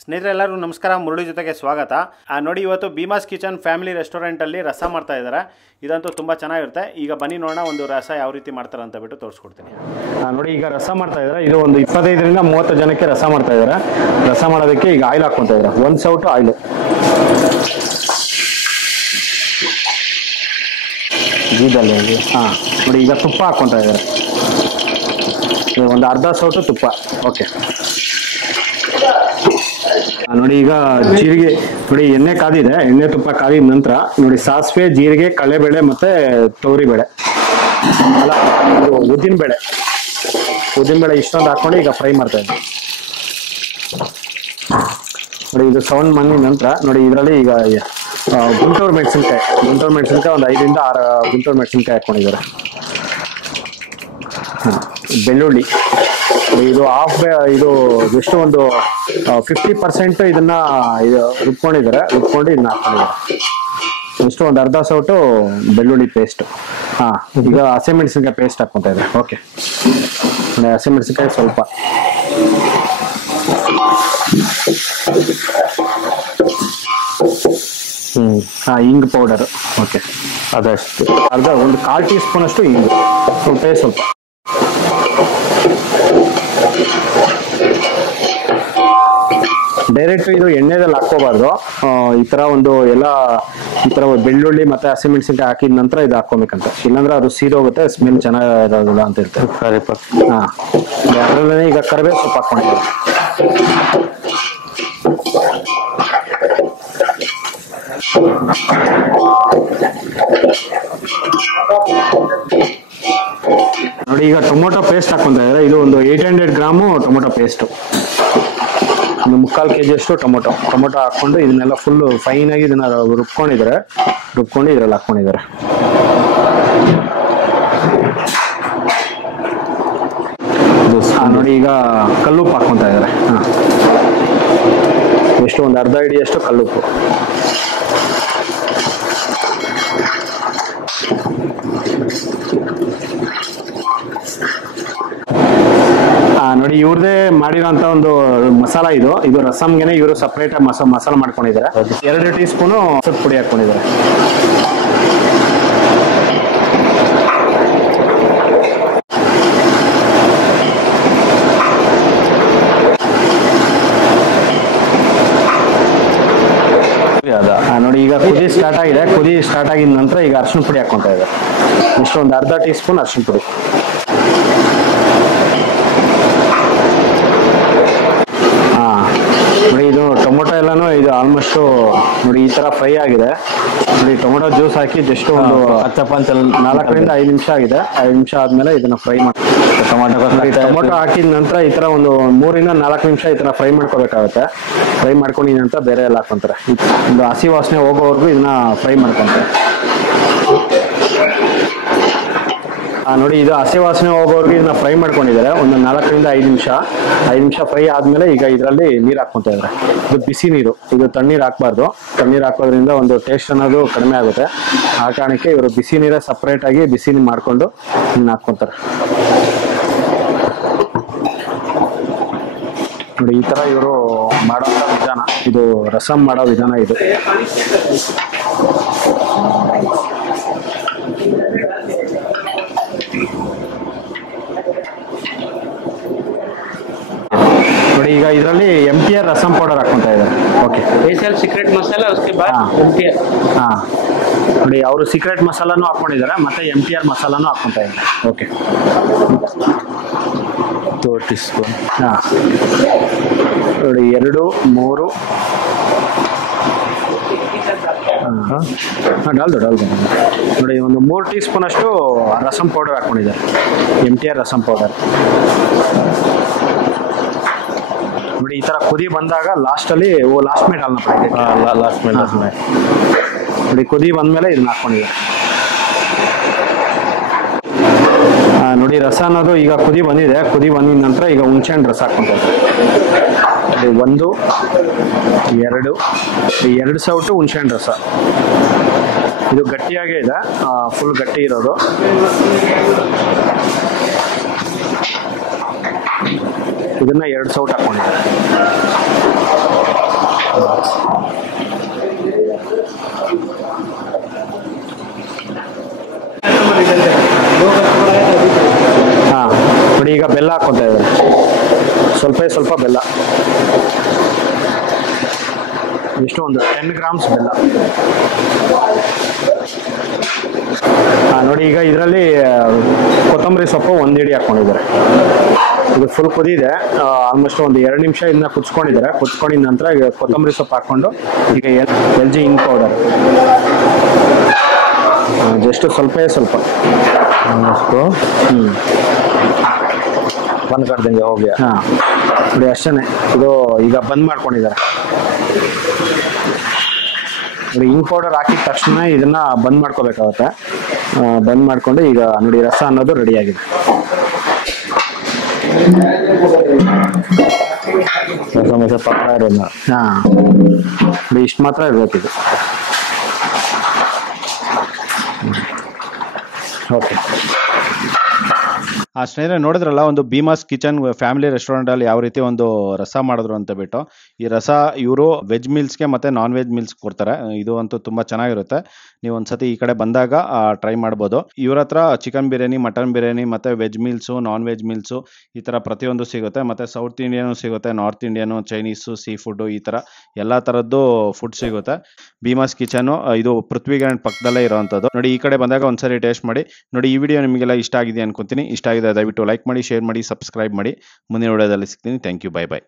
ಸ್ನೇಹಿತರೆ ಎಲ್ಲರಿಗೂ ನಮಸ್ಕಾರ. ಮುರಳಿ ಜೊತೆಗೆ ಸ್ವಾಗತ. ನೋಡಿ, ಇವತ್ತು ಭೀಮಾಸ್ ಕಿಚನ್ ಫ್ಯಾಮಿಲಿ ರೆಸ್ಟೋರೆಂಟಲ್ಲಿ ರಸ ಮಾಡ್ತಾ ಇದ್ದಾರೆ. ಇದಂತೂ ತುಂಬ ಚೆನ್ನಾಗಿರುತ್ತೆ. ಈಗ ಬನ್ನಿ ನೋಡೋಣ ಒಂದು ರಸ ಯಾವ ರೀತಿ ಮಾಡ್ತಾರೆ ಅಂತ ಬಿಟ್ಟು ತೋರಿಸ್ಕೊಡ್ತೀನಿ. ನೋಡಿ, ಈಗ ರಸ ಮಾಡ್ತಾ ಇದ್ದಾರೆ. ಇದು ಒಂದು 25ರಿಂದ 30 ಜನಕ್ಕೆ ರಸ ಮಾಡ್ತಾ ಇದ್ದಾರೆ. ರಸ ಮಾಡೋದಕ್ಕೆ ಈಗ ಆಯಿಲ್ ಹಾಕ್ಕೊಂತ ಇದ್ದಾರೆ. 1 ಸೌಟು ಆಯಿಲ್. ಗೀದಲ್ಲಿ ನೋಡಿ, ಈಗ ತುಪ್ಪ ಹಾಕ್ಕೊಂತ ಇದ್ದಾರೆ. ಒಂದು ಅರ್ಧ ಸೌಟು ತುಪ್ಪ. ಓಕೆ ನೋಡಿ, ಈಗ ಜೀರಿಗೆ ನೋಡಿ, ಎಣ್ಣೆ ಕಾದಿದೆ. ಎಣ್ಣೆ ತುಪ್ಪ ಕಾದಿದ ನಂತರ ನೋಡಿ, ಸಾಸಿವೆ, ಜೀರಿಗೆ, ಕಡಲೆಬೇಳೆ ಮತ್ತೆ ತೊಗರಿಬೇಳೆ ಅಲ್ಲ, ಇದು ಉದ್ದಿನಬೇಳೆ ಇಷ್ಟೊಂದು ಹಾಕೊಂಡು ಈಗ ಫ್ರೈ ಮಾಡ್ತಾ ಇದ್ದೆ. ನೋಡಿ, ಇದು ಸೌಂಡ್ ಬಂದ ನಂತರ ನೋಡಿ, ಇದರಲ್ಲಿ ಈಗ ಗುಂಟೂರು ಮೆಣಸಿನ್ಕಾಯಿ ಒಂದು 5ರಿಂದ 6 ಗುಂಟೂರು ಮೆಣಸಿನ್ಕಾಯಿ ಹಾಕೊಂಡಿದ್ದಾರೆ. ಬೆಳ್ಳುಳ್ಳಿ ಇದು ಇದು ಎಷ್ಟು ಒಂದು 50% ಇದನ್ನ ರುಬ್ಕೊಂಡಿದ್ದಾರೆ. ಇದನ್ನ ಹಾಕೊಂಡಿದ್ದಾರೆ. ಎಷ್ಟು ಒಂದು ಅರ್ಧ ಸೌಟು ಬೆಳ್ಳುಳ್ಳಿ ಪೇಸ್ಟ್. ಈಗ ಹಸಿಮೆಣಸಿನ್ಕಾಯಿ ಪೇಸ್ಟ್ ಹಾಕೊಂತ ಇದ್ದಾರೆ. ಓಕೆ, ಹಸಿಮೆಣಸಿನ್ಕಾಯಿ ಸ್ವಲ್ಪ, ಇಂಗು ಪೌಡರ್. ಓಕೆ, ಅದಷ್ಟು ಅರ್ಧ ಒಂದು 1/4 ಟೀ ಸ್ಪೂನ್ ಅಷ್ಟು ಇಂಗು, ಸ್ವಲ್ಪ ಡೈರೆಕ್ಟ್ ಇದು ಎಣ್ಣೆದಲ್ಲಿ ಹಾಕೋಬಾರ್ದು. ಈ ತರ ಒಂದು ಈ ತರ ಬೆಳ್ಳುಳ್ಳಿ ಮತ್ತೆ ಹಸಿಮೆಣಸಿನ್ಕಾಯಿ ಹಾಕಿದ ನಂತರ ಇದು ಹಾಕೋಬೇಕಂತ, ಇಲ್ಲಾಂದ್ರೆ ಅದು ಸೀದೋಗುತ್ತೆ, ಸ್ಮೆಲ್ ಚೆನ್ನಾಗಿರೋದಿಲ್ಲ ಅಂತ ಹೇಳ್ತಾರೆ. ಅದರಲ್ಲೇ ಈಗ ಕರಿಬೇವು ಸೊಪ್ಪು ಹಾಕೊಂಡಿದ್ದಾರೆ. ನೋಡಿ, ಈಗ ಟೊಮೊಟೊ ಪೇಸ್ಟ್ ಹಾಕೊಂತ ಇದ್ದಾರೆ. ಇದು ಒಂದು 800 ಗ್ರಾಮು ಟೊಮೊಟೊ ಪೇಸ್ಟ್, ಒಂದು 3/4 kg ಅಷ್ಟು ಟೊಮೊಟೊ ಹಾಕೊಂಡು ಇದನ್ನೆಲ್ಲ ಫುಲ್ ಫೈನ್ ಆಗಿ ಇದನ್ನ ರುಬ್ಕೊಂಡು ಇದ್ರಲ್ಲಿ ಹಾಕೊಂಡಿದ್ದಾರೆ. ನೋಡಿ, ಈಗ ಕಲ್ಲುಪ್ಪು ಹಾಕೊಂತ ಇದ್ದಾರೆ. ಎಷ್ಟು ಒಂದು ಅರ್ಧ ಹಿಡಿಯಷ್ಟು ಕಲ್ಲುಪ್ಪು. ನೋಡಿ, ಇವ್ರದೇ ಮಾಡಿರೋಂತ ಒಂದು ಮಸಾಲ. ಇದು ರಸಮ್ಗೆನೆ ಇವರು ಸಪರೇಟ್ ಮಸಾಲ ಮಾಡ್ಕೊಂಡಿದ್ದಾರೆ. 2 ಟೀ ಸ್ಪೂನು ಸೊಪ್ಪು ಪುಡಿ ಹಾಕೊಂಡಿದ್ದಾರೆ. ನೋಡಿ, ಈಗ ಕುದಿ ಸ್ಟಾರ್ಟ್ ಆಗಿದ ನಂತರ ಈಗ ಅರಿಶಿನ ಪುಡಿ ಹಾಕೊಂತ ಇದೆ. ಇಷ್ಟು ಒಂದು ಅರ್ಧ ಟೀ ಸ್ಪೂನ್ ಅರಿಶಿನ ಪುಡಿ. ನೋಡಿ, ಇದು ಟೊಮೊಟೊ ಎಲ್ಲಾನು ಇದು ಆಲ್ಮೋಸ್ಟ್ ನೋಡಿ ಈ ತರ ಫ್ರೈ ಆಗಿದೆ. ನೋಡಿ, ಟೊಮೊಟೊ ಜ್ಯೂಸ್ ಹಾಕಿ ಜಸ್ಟ್ ಒಂದು 4ರಿಂದ 5 ನಿಮಿಷ ಆಗಿದೆ. 5 ನಿಮಿಷ ಆದ್ಮೇಲೆ ಇದನ್ನ ಫ್ರೈ ಮಾಡಿ ಟೊಮೊಟೊ ಹಾಕಿದ ನಂತರ ಈ ತರ ಒಂದು 3ರಿಂದ 4 ನಿಮಿಷ ಈ ತರ ಫ್ರೈ ಮಾಡ್ಕೋಬೇಕಾಗುತ್ತೆ. ಫ್ರೈ ಮಾಡ್ಕೊಂಡಿದ ನಂತರ ಬೇರೆ ಎಲ್ಲ ಹಾಕೊಂತಾರೆ. ಒಂದು ಹಸಿ ವಾಸನೆ ಹೋಗೋವರೆಗೂ ಇದನ್ನ ಫ್ರೈ ಮಾಡ್ಕೊಂತಾರೆ. ನೋಡಿ, ಇದು ಹಸಿ ವಾಸನೆ ಹೋಗೋವರೆಗೂ ಇದನ್ನ ಫ್ರೈ ಮಾಡ್ಕೊಂಡಿದ್ದಾರೆ. ಒಂದು 4ರಿಂದ 5 ನಿಮಿಷ ಫ್ರೈ ಆದ್ಮೇಲೆ ಈಗ ಇದರಲ್ಲಿ ನೀರು ಹಾಕೊಂತ ಇದ್ದಾರೆ. ಇದು ಬಿಸಿ ನೀರು, ಇದು ತಣ್ಣೀರು ಹಾಕ್ಬಾರ್ದು. ತಣ್ಣೀರು ಹಾಕೋದ್ರಿಂದ ಒಂದು ಟೇಸ್ಟ್ ಅನ್ನೋದು ಕಡಿಮೆ ಆಗುತ್ತೆ. ಆ ಕಾರಣಕ್ಕೆ ಇವರು ಬಿಸಿ ನೀರೇ ಸಪ್ರೇಟ್ ಆಗಿ ಬಿಸಿ ನೀರು ಮಾಡ್ಕೊಂಡು ಇದನ್ನ ಹಾಕೊಂತಾರೆ. ನೋಡಿ, ಈ ತರ ಇವರು ಮಾಡೋ ವಿಧಾನ, ಇದು ರಸಂ ಮಾಡೋ ವಿಧಾನ ಇದು. ನೋಡಿ, ಈಗ ಇದರಲ್ಲಿ MTR ರಸಂ ಪೌಡರ್ ಹಾಕೊಂತ ಇದ್ದಾರೆ. Okay, secret masala. ನೋಡಿ, ಅವರು ಸೀಕ್ರೆಟ್ ಮಸಾಲಾನು ಹಾಕೊಂಡಿದ್ದಾರೆ, ಮತ್ತೆ MTR ಮಸಾಲಾನು ಹಾಕೊಂತ ಇದ್ದಾರೆ. Okay, 2 tea spoon. ನೋಡಿ, 2, 3 ಡಾಲ್ದು. ನೋಡಿ, ಒಂದು 3 ಟೀ ಸ್ಪೂನ್ ಅಷ್ಟು ರಸಂ ಪೌಡರ್ ಹಾಕೊಂಡಿದ್ದಾರೆ, MTR ರಸಂ ಪೌಡರ್. ನೋಡಿ, ಈ ತರ ಕುದಿ ಬಂದಾಗ ಲಾಸ್ಟ್ ಮೇಲೆ ನೋಡಿ, ಕುದಿ ಬಂದ್ಮೇಲೆ ಇದನ್ನ ಹಾಕೊಂಡಿದ್ದಾರೆ. ನೋಡಿ, ರಸ ಅನ್ನೋದು ಈಗ ಕುದಿ ಬಂದಿದೆ. ಕುದಿ ಬಂದಿದ ನಂತರ ಈಗ ಹುಣಸೆಹಣ್ಣು ರಸ ಹಾಕೊಂತಾರೆ. 1, 2 ಸೌಟು ಹುಣಸೆಹಣ್ಣು ರಸ. ಇದು ಗಟ್ಟಿಯಾಗೇ ಇದೆ, ಫುಲ್ ಗಟ್ಟಿ ಇರೋದು. ಇದನ್ನ 2 ಸೌಟ್ ಹಾಕೊಂಡಿದ್ದಾರೆ. ಬೆಲ್ಲ ಹಾಕ್ಕೊತಾ ಇದ್ದಾರೆ, ಸ್ವಲ್ಪ ಬೆಲ್ಲ, ಎಷ್ಟು ಒಂದು 10 ಗ್ರಾಮ್ಸ್ ಬೆಲ್ಲ. ನೋಡಿ ಈಗ ಇದರಲ್ಲಿ ಕೊತ್ತಂಬರಿ ಸೊಪ್ಪು 1 ಹಿಡಿ ಹಾಕೊಂಡಿದ್ದಾರೆ. ಇದು ಫುಲ್ ಕುದಿದೆ, ಆಲ್ಮೋಸ್ಟ್ ಒಂದು 2 ನಿಮಿಷ ಇದನ್ನ ಕುದಿಸ್ಕೊಂಡಿದ್ದಾರೆ. ಕುದಿಸ್ಕೊಂಡಿದ ನಂತರ ಈಗ ಕೊತ್ತಂಬರಿ ಸೊಪ್ಪು ಹಾಕೊಂಡು ಈಗ LG ಇಂಕ್ ಪೌಡರ್ ಜಸ್ಟ್ ಸ್ವಲ್ಪ ಬಂದ್ ಕಡ್ದಂಗೆ ಹೋಗಿ. ನೋಡಿ ಅಷ್ಟೇ, ಇದು ಈಗ ಬಂದ್ ಮಾಡ್ಕೊಂಡಿದ್ದಾರೆ. ನೋಡಿ ಇಂಕ್ ಪೌಡರ್ ಹಾಕಿದ ತಕ್ಷಣ ಇದನ್ನ ಬಂದ್ ಮಾಡ್ಕೋಬೇಕಾಗುತ್ತೆ. ಬಂದ್ ಮಾಡ್ಕೊಂಡು ಈಗ ನೋಡಿ ರಸ ಅನ್ನೋದು ರೆಡಿ ಆಗಿದೆ. ಪಕ್ಕ ಇರೋಲ್ಲ. ನೋಡಿ ಇಷ್ಟು ಮಾತ್ರ ಇರ್ಬೇಕಿದು. ಓಕೆ. ಸ್ನೇಹಿತರೆ ನೋಡಿದ್ರಲ್ಲ, ಒಂದು ಭೀಮಾಸ್ ಕಿಚನ್ ಫ್ಯಾಮಿಲಿ ರೆಸ್ಟೋರೆಂಟ್ ಅಲ್ಲಿ ಯಾವ ರೀತಿ ಒಂದು ರಸ ಮಾಡಿದ್ರು ಅಂತ ಬಿಟ್ಟು. ಈ ರಸ ಇವರು ವೆಜ್ ಮೀಲ್ಸ್ಗೆ ಮತ್ತೆ ನಾನ್ ವೆಜ್ ಮೀಲ್ಸ್ ಕೊಡ್ತಾರೆ. ಇದು ಅಂತೂ ತುಂಬಾ ಚೆನ್ನಾಗಿರುತ್ತೆ. ನೀವು ಒಂದ್ಸತಿ ಈ ಕಡೆ ಬಂದಾಗ ಟ್ರೈ ಮಾಡ್ಬೋದು. ಇವ್ರ ಹತ್ರ ಚಿಕನ್ ಬಿರಿಯಾನಿ, ಮಟನ್ ಬಿರಿಯಾನಿ, ಮತ್ತೆ veg meals, non veg meals ಈ ತರ ಪ್ರತಿಯೊಂದು ಸಿಗುತ್ತೆ. ಮತ್ತೆ ಸೌತ್ ಇಂಡಿಯನ್ ಸಿಗುತ್ತೆ, north Indian, Chinese, seafood, ಈ ತರ ಎಲ್ಲಾ ತರದ್ದು ಫುಡ್ ಸಿಗುತ್ತೆ. ಭೀಮಾಸ್ ಕಿಚನ್ ಇದು ಪೃಥ್ವಿ ಗ್ರ್ಯಾಂಡ್ ಪಕ್ಕದಲ್ಲೇ ಇರುವಂತದ್ದು. ನೋಡಿ ಈ ಕಡೆ ಬಂದಾಗ ಒಂದ್ಸರಿ ಟೇಸ್ಟ್ ಮಾಡಿ ನೋಡಿ. ಈ ವಿಡಿಯೋ ನಿಮಗೆಲ್ಲ ಇಷ್ಟ ಆಗಿದೆ ಅನ್ಕೊಂತೀನಿ. ಇಷ್ಟ ಆಗಿದೆ ದಯವಿಟ್ಟು ಲೈಕ್ ಮಾಡಿ, ಶೇರ್ ಮಾಡಿ, ಸಬ್ಸ್ಕ್ರೈಬ್ ಮಾಡಿ. ಮುಂದಿನ ವಿಡಿಯೋದಲ್ಲಿ ಸಿಗ್ತೀನಿ. Thank you, bye by.